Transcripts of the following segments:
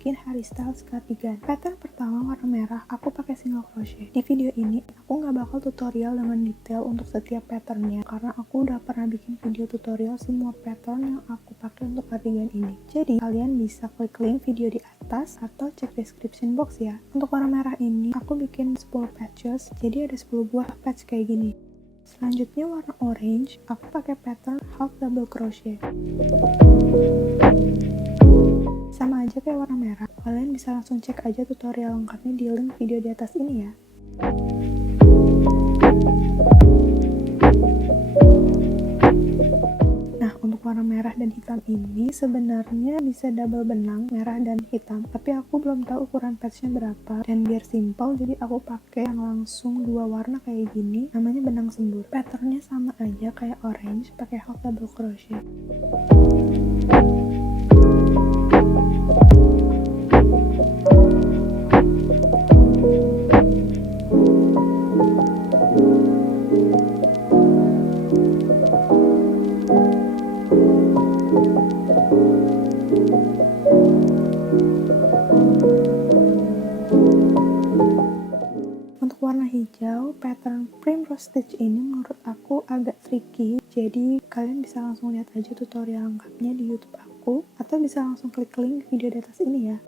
bikin Harry Styles cardigan. Pattern pertama warna merah, aku pakai single crochet. Di video ini, aku nggak bakal tutorial dengan detail untuk setiap patternnya, karena aku udah pernah bikin video tutorial semua pattern yang aku pakai untuk cardigan ini. Jadi, kalian bisa klik link video di atas atau cek description box ya. Untuk warna merah ini, aku bikin 10 patches, jadi ada 10 buah patch kayak gini. Selanjutnya warna orange, aku pakai pattern half double crochet. Sama aja kayak warna merah, kalian bisa langsung cek aja tutorial lengkapnya di link video di atas ini ya. Nah, untuk warna merah dan hitam ini sebenarnya bisa double benang merah dan hitam, tapi aku belum tahu ukuran patchnya berapa, dan biar simple jadi aku pakai yang langsung dua warna kayak gini, namanya benang sembur. Patternnya sama aja kayak orange, pakai half double crochet. Untuk warna hijau, pattern primrose stitch ini menurut aku agak tricky, jadi kalian bisa langsung lihat aja tutorial lengkapnya di YouTube aku, atau bisa langsung klik link video di atas ini ya.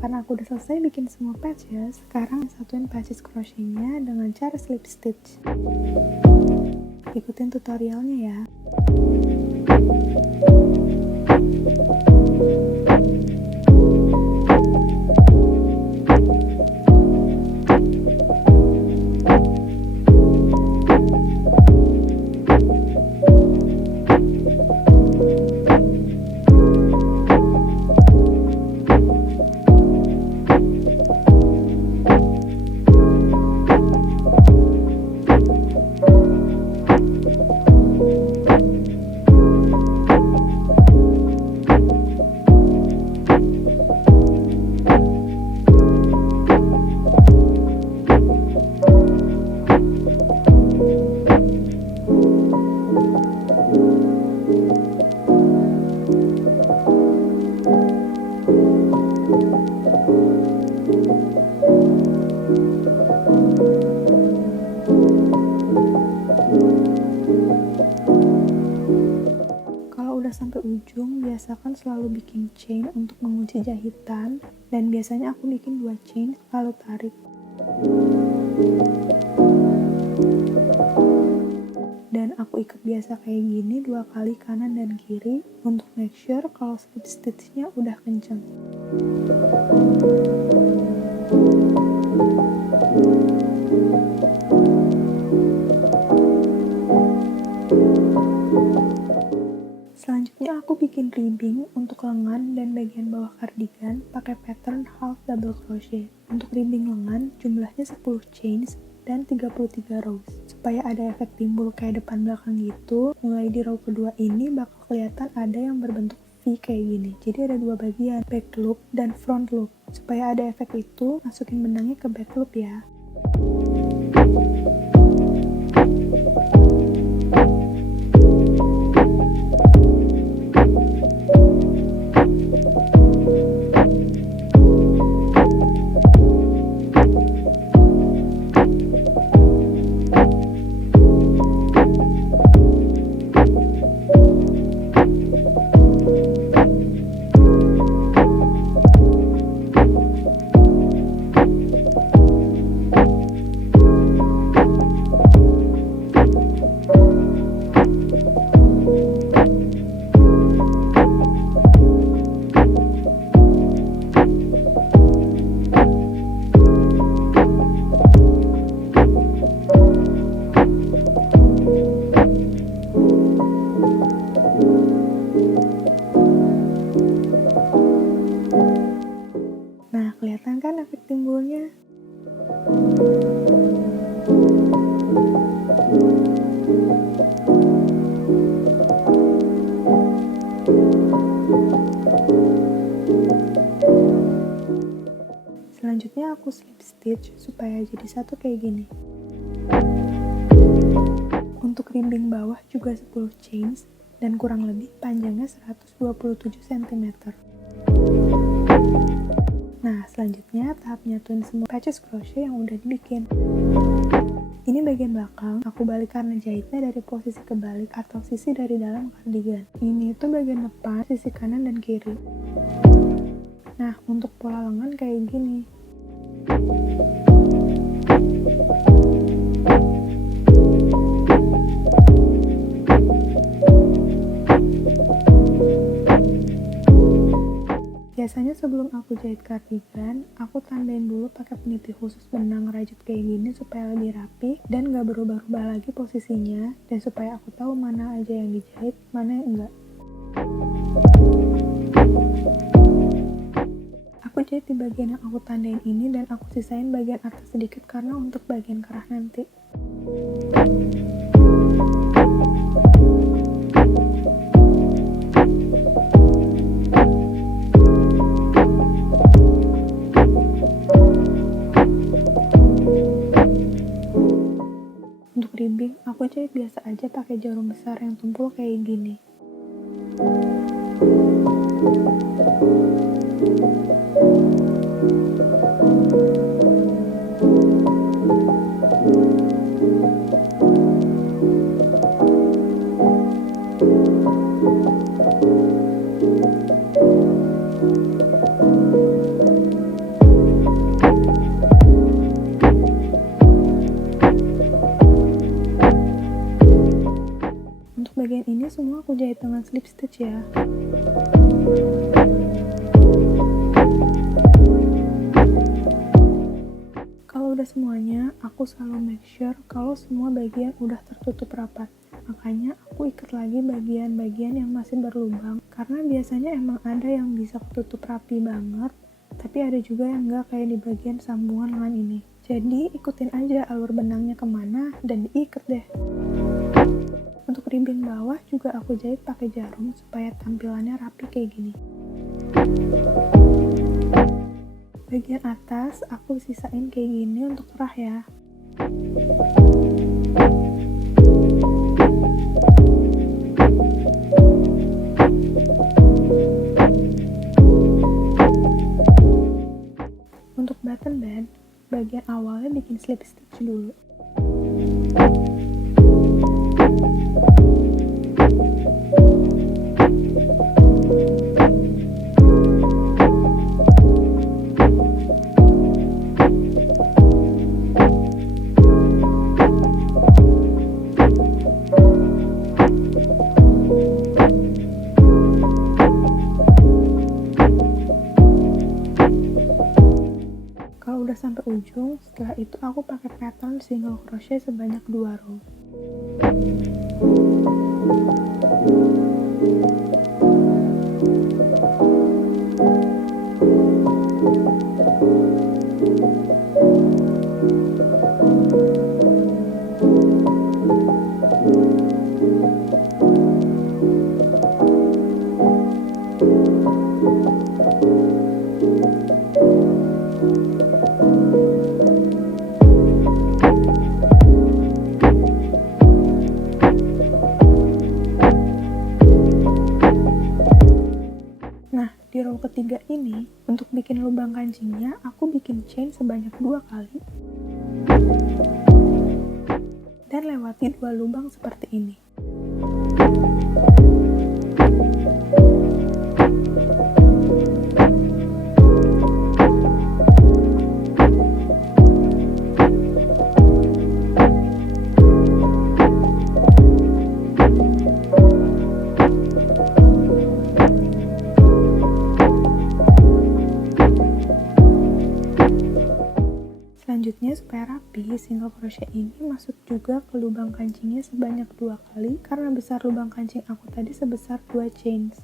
Karena aku udah selesai bikin semua patches, sekarang satuin patches crochetnya dengan cara slip stitch. Ikutin tutorialnya ya. Sampai ujung, biasakan selalu bikin chain untuk mengunci jahitan, dan biasanya aku bikin 2 chain lalu tarik. Dan aku ikat biasa kayak gini 2 kali kanan dan kiri untuk make sure kalau slip stitchnya udah kenceng. Selanjutnya aku bikin ribbing untuk lengan dan bagian bawah cardigan pakai pattern half double crochet. Untuk ribbing lengan jumlahnya 10 chains dan 33 rows. Supaya ada efek timbul kayak depan belakang gitu, mulai di row kedua ini bakal kelihatan ada yang berbentuk V kayak gini. Jadi ada 2 bagian, back loop dan front loop. Supaya ada efek itu, masukin benangnya ke back loop ya. kan efek timbulnya? Selanjutnya aku slip stitch supaya jadi satu kayak gini. Untuk ribbing bawah juga 10 chains dan kurang lebih panjangnya 127 cm. Nah, selanjutnya tahap nyatuin semua patches crochet yang udah dibikin. Ini bagian belakang, aku balik karena jahitnya dari posisi kebalik atau sisi dari dalam kardigan. Ini tuh bagian depan, sisi kanan dan kiri. Nah, untuk pola lengan kayak gini. Biasanya sebelum aku jahit kardigan, aku tandain dulu pakai peniti khusus benang rajut kayak gini supaya lebih rapi dan gak berubah-ubah lagi posisinya, dan supaya aku tahu mana aja yang dijahit, mana yang enggak. Aku jahit di bagian yang aku tandain ini dan aku sisain bagian atas sedikit karena untuk bagian kerah nanti. Untuk ribbing, aku jahit biasa aja pakai jarum besar yang tumpul kayak gini. Untuk bagian ini semua aku jahit dengan slip stitch ya. Kalau udah semuanya, aku selalu make sure kalau semua bagian udah tertutup rapat. Makanya aku ikat lagi bagian-bagian yang masih berlubang, karena biasanya emang ada yang bisa ketutup rapi banget, tapi ada juga yang enggak kayak di bagian sambungan lengan ini. Jadi ikutin aja alur benangnya kemana dan diikat deh. Untuk ribbing bawah juga aku jahit pakai jarum supaya tampilannya rapi kayak gini. Bagian atas aku sisain kayak gini untuk kerah ya. Untuk button band, bagian awalnya bikin slip stitch dulu. Kalau udah sampai ujung, setelah itu aku pakai pattern single crochet sebanyak 2 row. Nah, di row ketiga ini, untuk bikin lubang kancingnya, aku bikin chain sebanyak 2 kali. Dan lewati 2 lubang seperti ini. Selanjutnya, supaya rapi, single crochet ini masuk juga ke lubang kancingnya sebanyak 2 kali karena besar lubang kancing aku tadi sebesar 2 chains.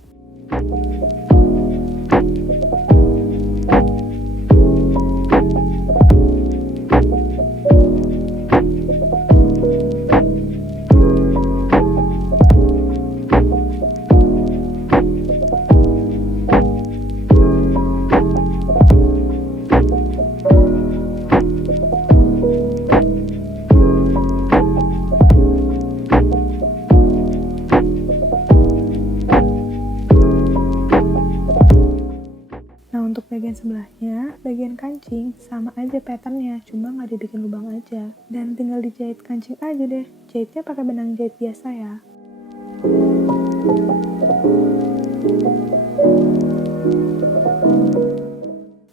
sebelahnya, bagian kancing sama aja patternnya, cuma nggak dibikin lubang aja. Dan tinggal dijahit kancing aja deh. Jahitnya pakai benang jahit biasa ya.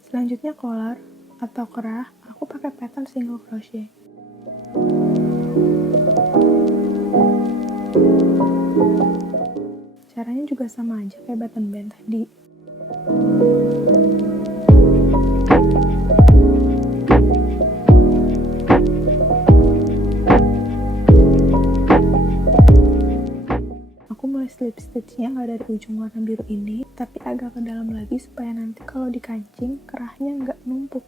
Selanjutnya collar atau kerah, aku pakai pattern single crochet. Caranya juga sama aja kayak button band tadi. Aku mulai slip stitchnya nggak dari ujung warna biru ini, tapi agak ke dalam lagi supaya nanti kalau dikancing kerahnya nggak numpuk.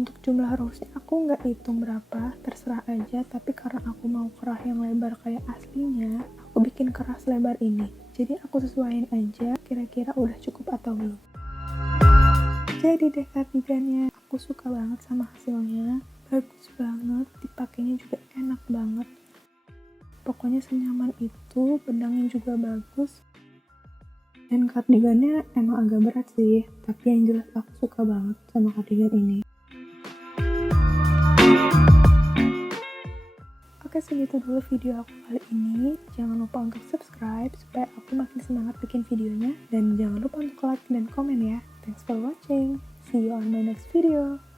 Untuk jumlah rowsnya aku nggak hitung berapa, terserah aja, tapi karena aku mau kerah yang lebar kayak aslinya, aku bikin kerah selebar ini. Jadi aku sesuaiin aja kira-kira udah cukup atau belum. Jadi deh cardigannya, aku suka banget sama hasilnya, bagus banget, dipakainya juga enak banget. Pokoknya senyaman itu, benangnya juga bagus. Dan cardigannya emang agak berat sih, tapi yang jelas aku suka banget sama cardigan ini. Oke, segitu dulu video aku kali ini. Jangan lupa untuk subscribe supaya aku makin semangat bikin videonya. Dan jangan lupa untuk like dan komen ya. Thanks for watching. See you on my next video.